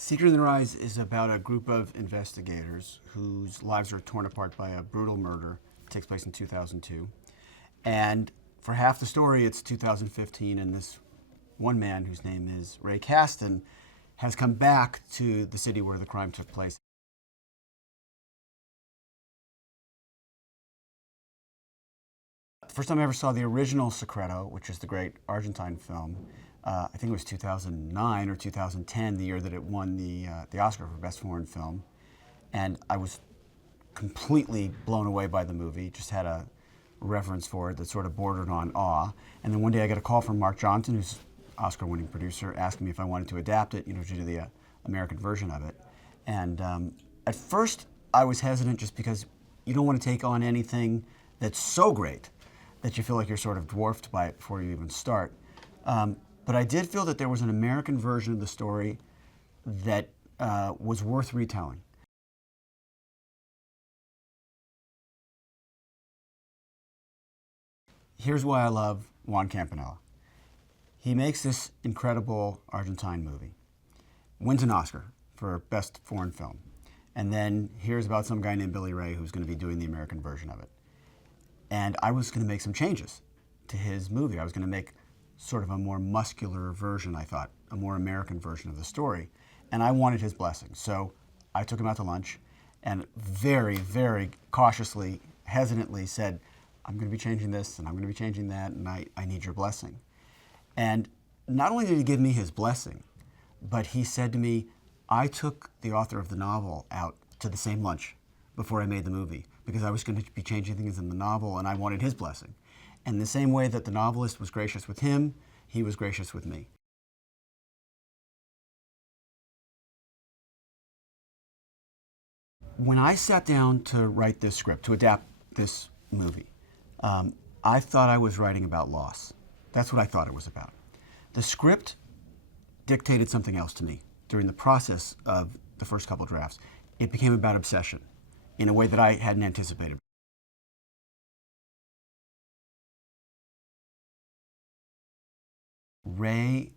Secret in Their Eyes is about a group of investigators whose lives are torn apart by a brutal murder. It takes place in 2002. And for half the story, it's 2015, and this one man, whose name is Ray Caston, has come back to the city where the crime took place. The first time I ever saw the original Secreto, which is the great Argentine film, I think it was 2009 or 2010, the year that it won the Oscar for Best Foreign Film. And I was completely blown away by the movie, just had a reverence for it that sort of bordered on awe. And then one day I got a call from Mark Johnson, who's Oscar-winning producer, asking me if I wanted to adapt it, to do the American version of it. And at first I was hesitant just because you don't want to take on anything that's so great that you feel like you're sort of dwarfed by it before you even start. But I did feel that there was an American version of the story that was worth retelling. Here's why I love Juan Campanella. He makes this incredible Argentine movie, wins an Oscar for Best Foreign Film, and then hears about some guy named Billy Ray who's going to be doing the American version of it. And I was going to make some changes to his movie. I was going to make sort of a more muscular version, I thought, a more American version of the story. And I wanted his blessing. So I took him out to lunch and very, very cautiously, hesitantly said, I'm going to be changing this and I'm going to be changing that, and I need your blessing. And not only did he give me his blessing, but he said to me, I took the author of the novel out to the same lunch before I made the movie because I was going to be changing things in the novel and I wanted his blessing. And the same way that the novelist was gracious with him, he was gracious with me. When I sat down to write this script, to adapt this movie, I thought I was writing about loss. That's what I thought it was about. The script dictated something else to me during the process of the first couple drafts. It became about obsession in a way that I hadn't anticipated. Ray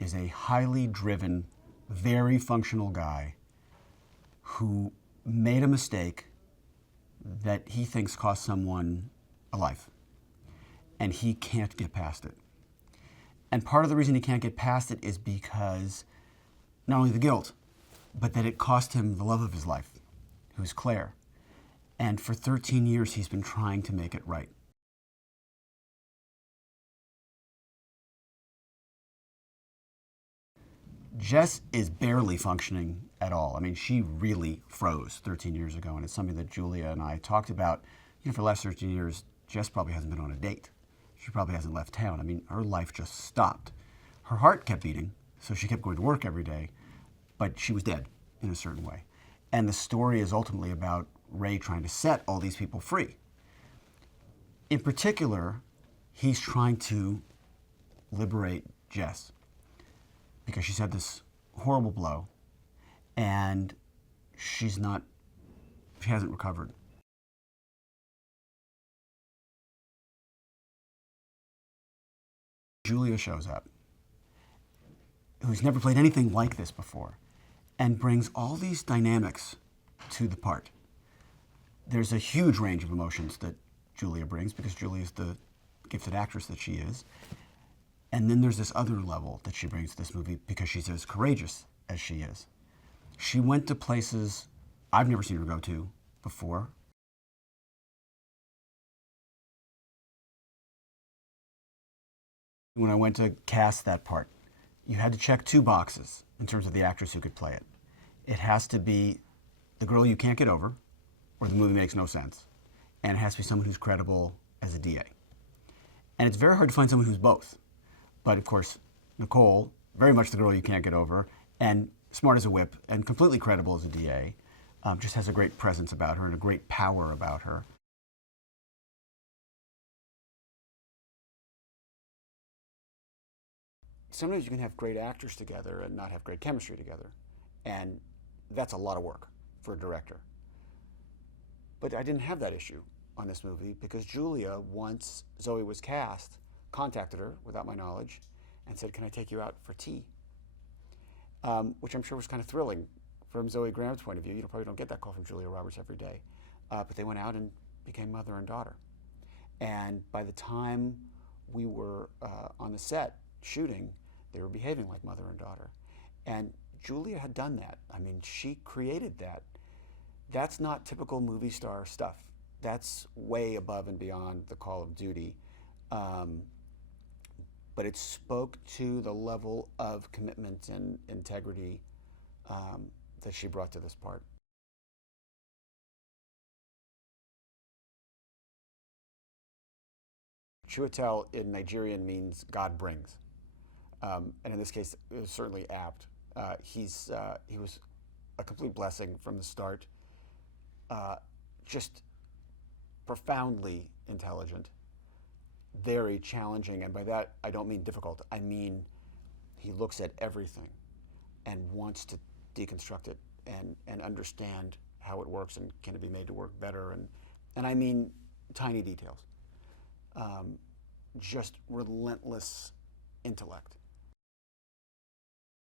is a highly driven, very functional guy who made a mistake that he thinks cost someone a life, and he can't get past it. And part of the reason he can't get past it is because not only the guilt, but that it cost him the love of his life, who's Claire. And for 13 years, he's been trying to make it right. Jess is barely functioning at all. I mean, she really froze 13 years ago, and it's something that Julia and I talked about. For the last 13 years, Jess probably hasn't been on a date. She probably hasn't left town. I mean, her life just stopped. Her heart kept beating, so she kept going to work every day, but she was dead in a certain way. And the story is ultimately about Ray trying to set all these people free. In particular, he's trying to liberate Jess, because she's had this horrible blow and she hasn't recovered. Julia shows up, who's never played anything like this before, and brings all these dynamics to the part. There's a huge range of emotions that Julia brings because Julia is the gifted actress that she is. And then there's this other level that she brings to this movie because she's as courageous as she is. She went to places I've never seen her go to before. When I went to cast that part, you had to check two boxes in terms of the actress who could play it. It has to be the girl you can't get over, or the movie makes no sense. And it has to be someone who's credible as a DA. And it's very hard to find someone who's both. But of course, Nicole, very much the girl you can't get over, and smart as a whip, and completely credible as a DA, just has a great presence about her and a great power about her. Sometimes you can have great actors together and not have great chemistry together. And that's a lot of work for a director. But I didn't have that issue on this movie because Julia, once Zoe was cast, contacted her without my knowledge and said, can I take you out for tea? which I'm sure was kind of thrilling from Zoe Graham's point of view. You probably don't get that call from Julia Roberts every day. But they went out and became mother and daughter. And by the time we were on the set shooting, they were behaving like mother and daughter. And Julia had done that. I mean, she created that. That's not typical movie star stuff. That's way above and beyond the call of duty. But it spoke to the level of commitment and integrity that she brought to this part. Chiwetel in Nigerian means God brings. And in this case, it was certainly apt. He was a complete blessing from the start. Just profoundly intelligent, very challenging, and by that I don't mean difficult. I mean he looks at everything and wants to deconstruct it and understand how it works and can it be made to work better, and I mean tiny details. Just relentless intellect.